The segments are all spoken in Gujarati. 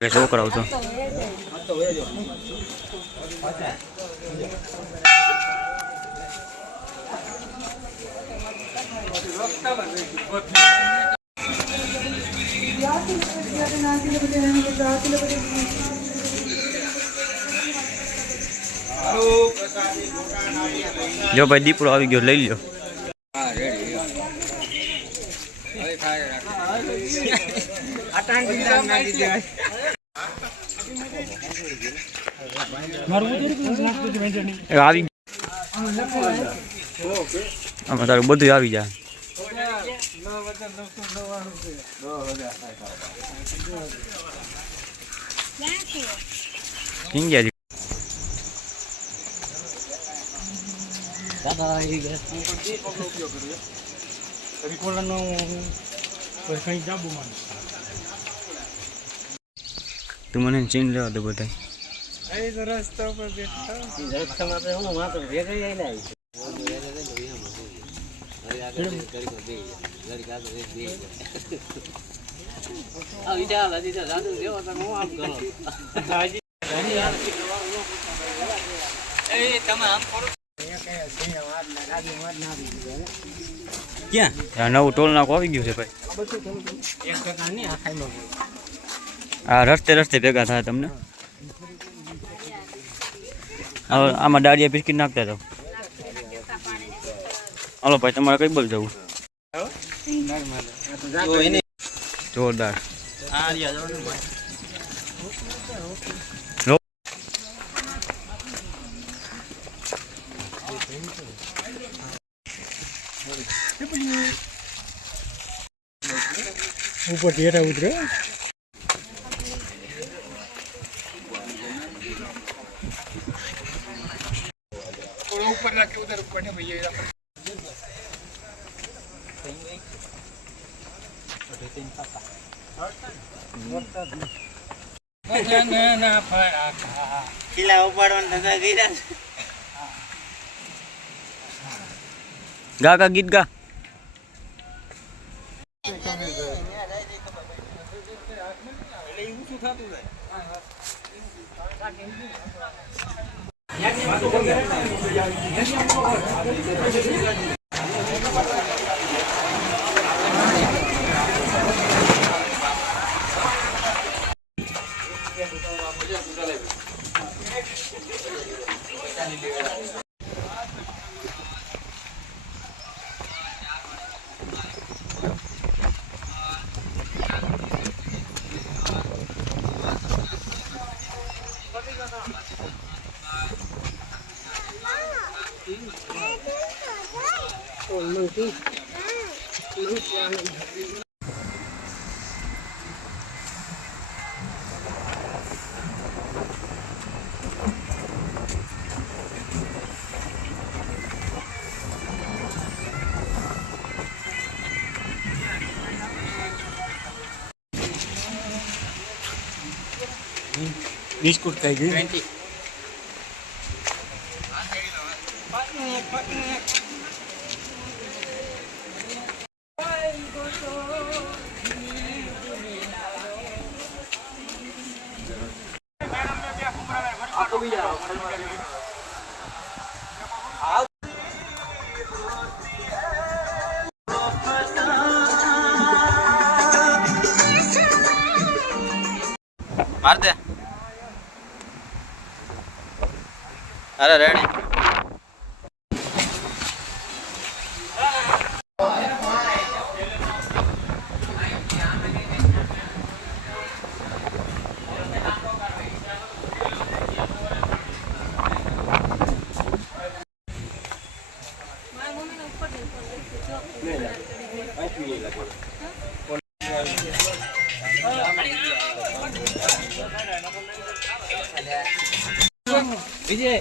છોકરાઓ તો જો ભાઈ દીપડો આવી ગયો, લઈ લ્યો. આવી આમાં તારું બધું આવી જાય. હિંગ્યા તું મને ચીન લેવા દો બધા. રસ્તા પર ક્યાં નવું ટોલ નાખું આવી ગયું છે ભાઈ. હા, રસ્તે રસ્તે ભેગા થાય તમને. હવે આમાં દાળિયા બિસ્કીટ નાખતા જાઓ. હાલો ભાઈ, તમારે કઈ બોલ જવું? જોરદાર. ऊपर टेढ़ा उतरे ऊपर लाके उधर पड़े भैया ना फड़ाका खिला उपाड़वान धगा गईरा गा गा गीत गा. बिस्कुट खाई गई 20 मार दे. अरे रेडी विजय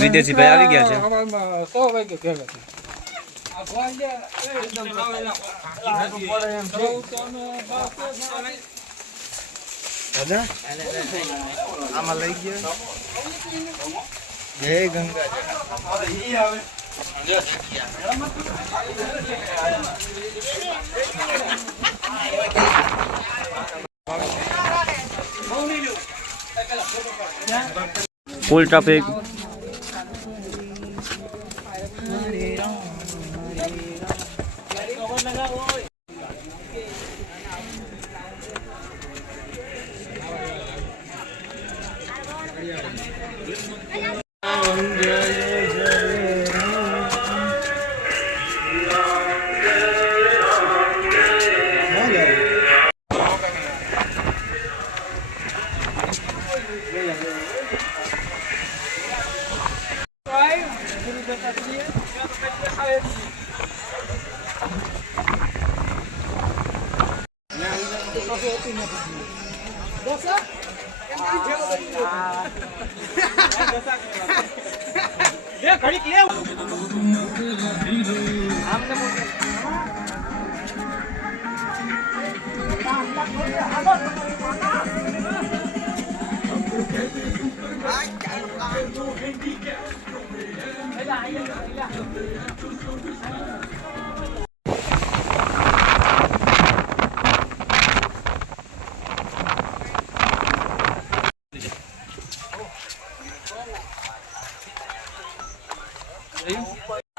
विदेशी भाई આવી ગયા છે. 100 વાગે કહેવા છે. આ ગોંડિયા એકદમ દાદા આમાં લઈ ગયા. જય ગંગા ફૂલ ટ્રાફિક.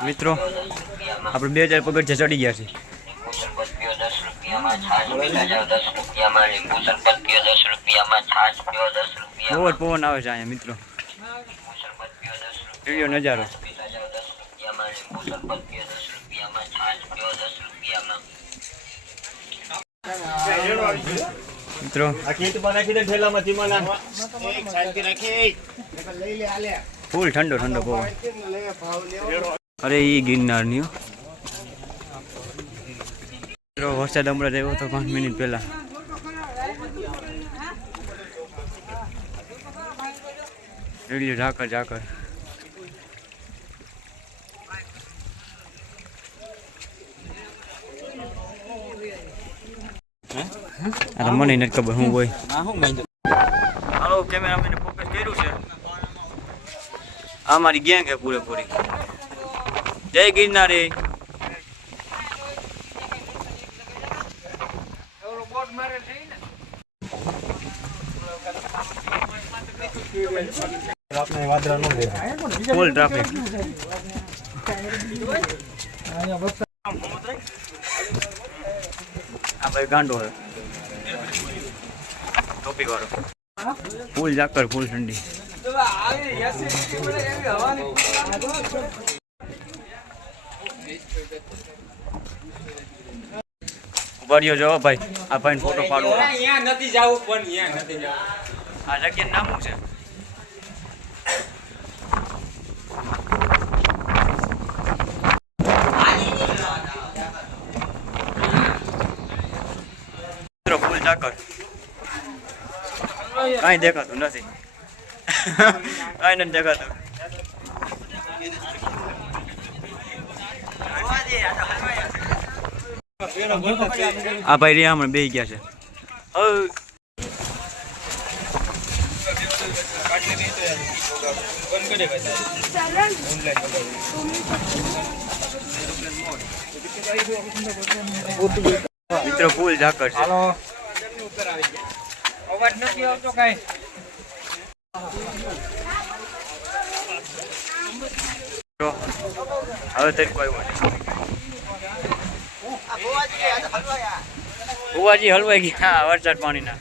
મિત્રો આપણે 2000 પગથિયા ચડી ગયા છે. બહુ જ પવન આવે છે અહીંયા મિત્રો. જોયો નજારો. મિત્રો ફૂલ ઠંડો ઠંડો પવન. અરે ઈ ગિરનારની મિત્રો વરસાદ હમણાં જ આવ્યો હતો 5 મિનિટ પહેલા. રેડિયો ઝાકર ઝાકર. અરે મને નથી ખબર હું હોય. હાલો કેમેરામેને ફોકસ કર્યું છે. આ મારી ગેંગ છે પૂરેપૂરી. જય ગિરનારી. Full traffic. આ ભાઈ ગાંડો છે ટોપી વાળો. ફૂલ ઝાકર ફૂલ ઠંડી. ઉભા રહ્યો જો ભાઈ. આ ભાઈ ફોટો પાડવો. આ જગ્યાનું નામ શું છે? ફૂલ ઝાકર. કાંઈ દેખાતું નથી. કાંઈ નથી દેખાતું. આ ભાઈ રહ્યા હમણાં બેસી ગયા છે. મિત્રો ફૂલ ઝાકર છે. અવાજ નથી આવતો કઈ. હવે તરી કોઈ ભુવાજી હલવાઈ ગયા વરસાદ પાણીના.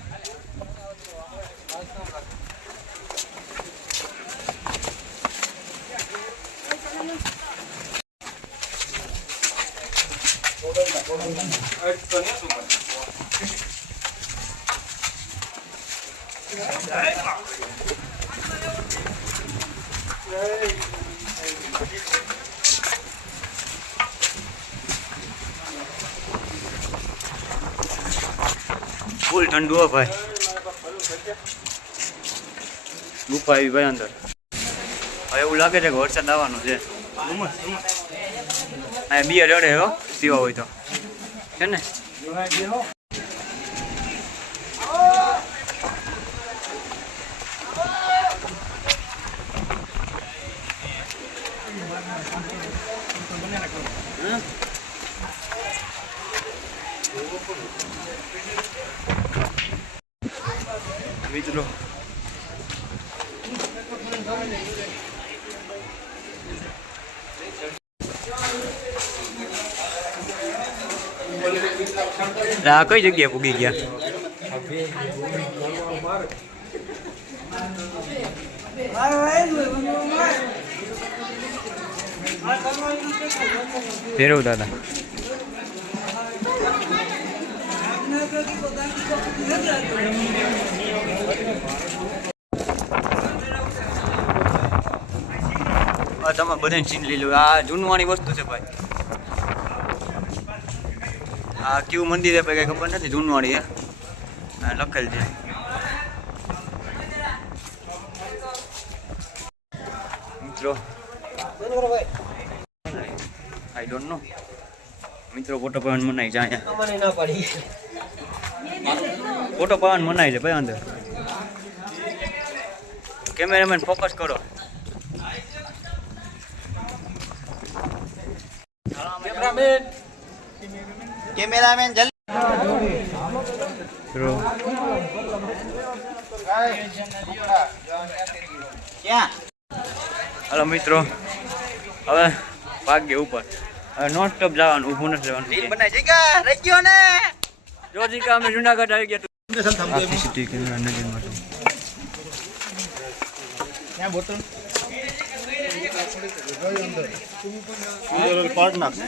ફૂલ ઠંડુ હો ભાઈ. ગુફા આવી ભાઈ અંદર. હવે એવું લાગે છે કે વરસાદ આવવાનો છે. બિયર રડે હો પીવા હોય તો છે ને. મિત્રો. આ કઈ જગ્યાએ પૂગી ગયા? ભેરવ દાદા. તમે બધાને ચીન લઈ લો. આ જૂનવાણી વસ્તુ છે ભાઈ. આ કેવું મંદિર છે ભાઈ કઈ ખબર નથી. જૂનવાણી હે લખેલ છે. મિત્રો આઈ ડોન્ટ નો. મિત્રો ફોટો પાડવાનું મનાય છે અહીંયા. ફોટો પાડવાનું મનાય છે ભાઈ અંદર. કેમેરામેન ફોકસ કરો. કેમેરામેન જલ્દી. ક્યાં? હલો મિત્રો, હવે ભાગ્ય ઉપર. હવે નોન સ્ટોપ જવાનું, ઊભું નથી રહેવાનું. રીલ બનાવી જીગા રહી ગયો ને. જો જીગા અમે જુનાગઢ આવી ગયા. આખી સિટી કેમેરા નજીકમાં છે. ક્યાં બોટલ? અંદર પાડ નાખ.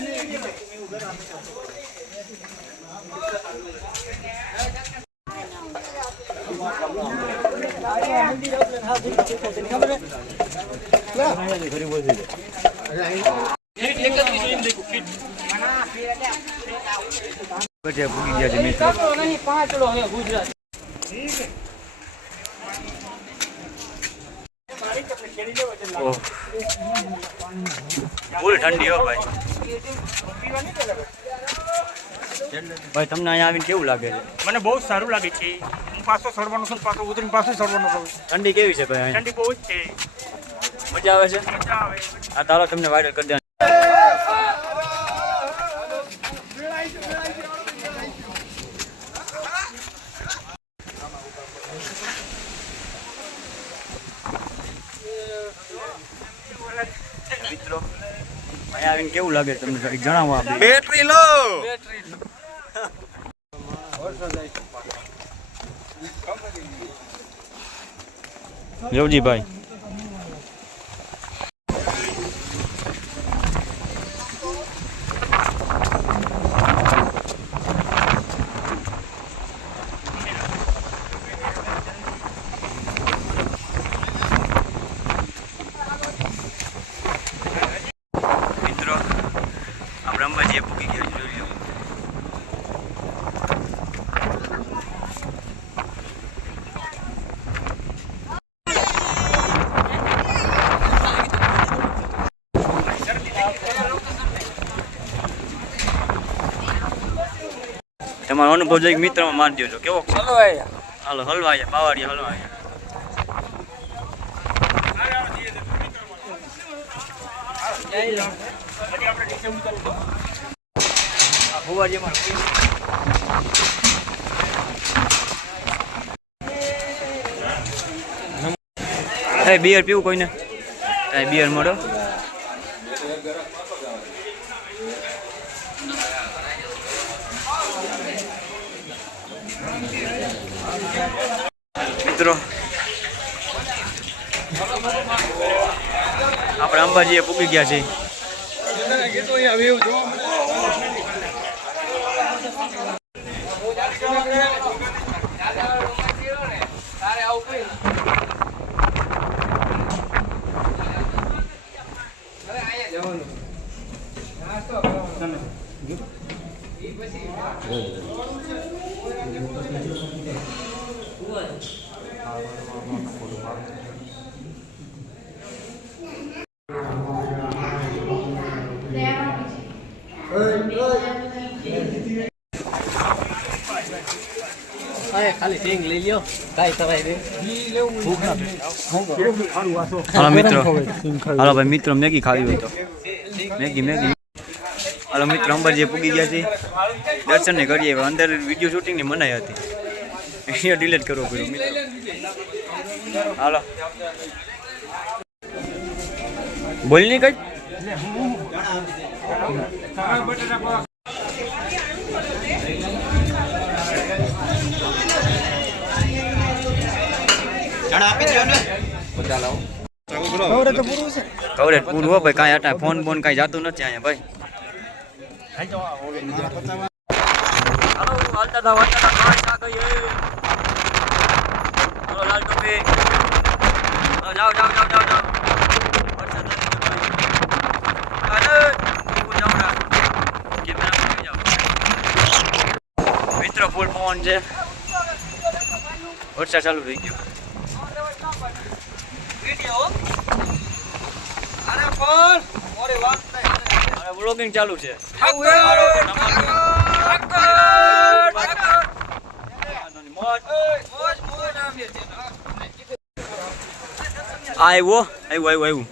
ભૂગી ગયા છે મિત્રો. ફૂલ ઠંડી હો ભાઈ. ભાઈ તમને અહીંયા આવીને કેવું લાગે છે? મને બહુ સારું લાગે છે. હું પાછો સડવાનો છું, પાછો ઉતરીને પાછું સડવાનો છું. ઠંડી કેવી છે ભાઈ? ઠંડી બહુ જ છે. મજા આવે છે. મજા આવે. આ તારો તમને વાયરલ કરી દે. મિત્રો અહીંયા આવીને કેવું લાગે તમને કંઈક જણાવો. આપણે બેટરી લો. જોવજીભાઈ મિત્રો આપણે અંબાજીએ પૂકી ગયા જોઈ લો. તમારો અનુભવ જોઈ મિત્રમાં માન દેજો કેવો છે? હાલો હલવાયા બાવાડિયા હલવાયા. બિયર પીવું કોઈને? બિયર મળો. મિત્રો આપણે અંબાજીએ પૂકી ગયા છીએ. ખાલી ટેંગ લઈ લ્યો. કાઈ કરાય દે. હાલો મિત્રો, હાલો ભાઈ મિત્રો મેગી ખાવી હોય તો મેગી. હાલો મિત્રો અંબાજી પૂગી ગયા છે. દર્શન ને કરીએ. અંદર વિડીયો શૂટિંગની મનાઈ હતી. વિડીયો ડિલીટ કરવો પડ્યો મિત્રો. હાલો બોલ નહીં કઈ કવરેજ પૂરું હો ભાઈ. કાંઈ આટા ફોન બોન કાંઈ જાતું નથી અહીંયા ભાઈ. હાલો હાલતા થાવ હાલતા ગઈએ. હાલો લાલ ટોપી. હાલો જાઓ જાઓ જાઓ જાઓ જાઓ. વરસાદ નથી ભાઈ. હાલો હું જાઉં ના કેમેરા જાઓ મિત્રો. ફૂલ પવન છે. વરસાદ ચાલુ થઈ ગયો. બ્લોગિંગ ચાલુ છે. આવ્યો આવ્યું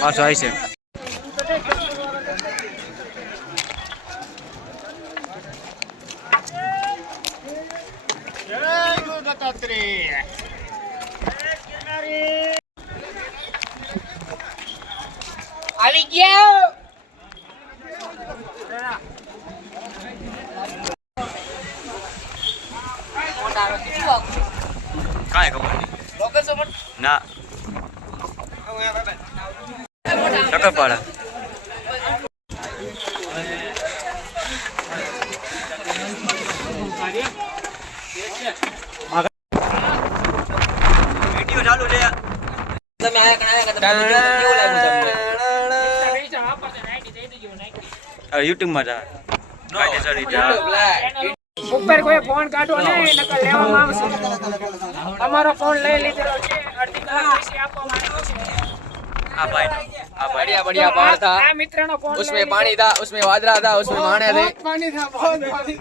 પાછો આવી છે. આવી ગયા કાંઈ ખબર નહીં ના ટકરપાડા. વિડીયો ચાલુ છે. તમે આયા કણ આયા કે તમને કેવું લાગ્યું યુટ્યુબ માં જા કાયદેસર રીતે ઉપર કોઈ ફોન કાઢો નહીં નકર લેવામાં આવશે. અમારો ફોન લઈ લીધેલો છે. અડધી કલાક પછી આપવામાં આવ્યો છે. આ ભાઈ बढ़िया बढ़िया पहाड़ था આ મિત્રનો ફોન उसमें पानी था उसमें वादरा था उसमें माने थे પાણી થા બહુ પાણી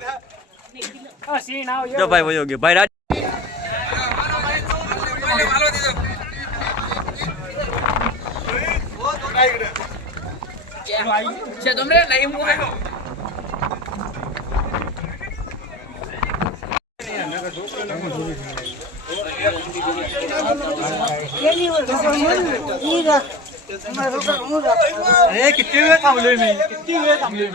થા સીન આવ્યો જો ભાઈ વયો ગયો ભાઈ રાજ. છે તમને લઈ હું આવ્યો અરે કેટલી વાર થાંભલ્યો મેં કેટલી વાર થાંભલ્યો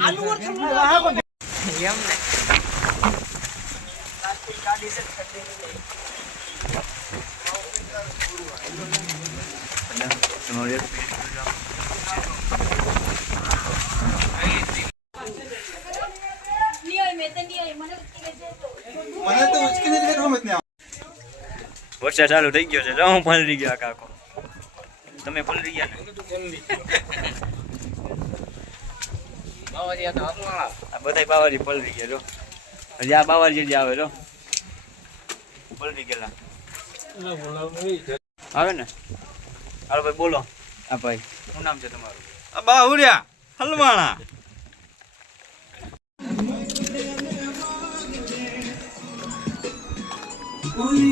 વરસાદ ચાલુ થઈ ગયો છે. હું પલરી ગયો કાકો. તમે પલરી ગયા ને આ બધા બાવાજી પલરી ગયા જો. હજી આ બાવાજી જે આવે જો પલરી ગયેલા આવે ને. હાલો ભાઈ બોલો. હા ભાઈ શું નામ છે તમારું? બાહુરિયા હલવાણા. Oy,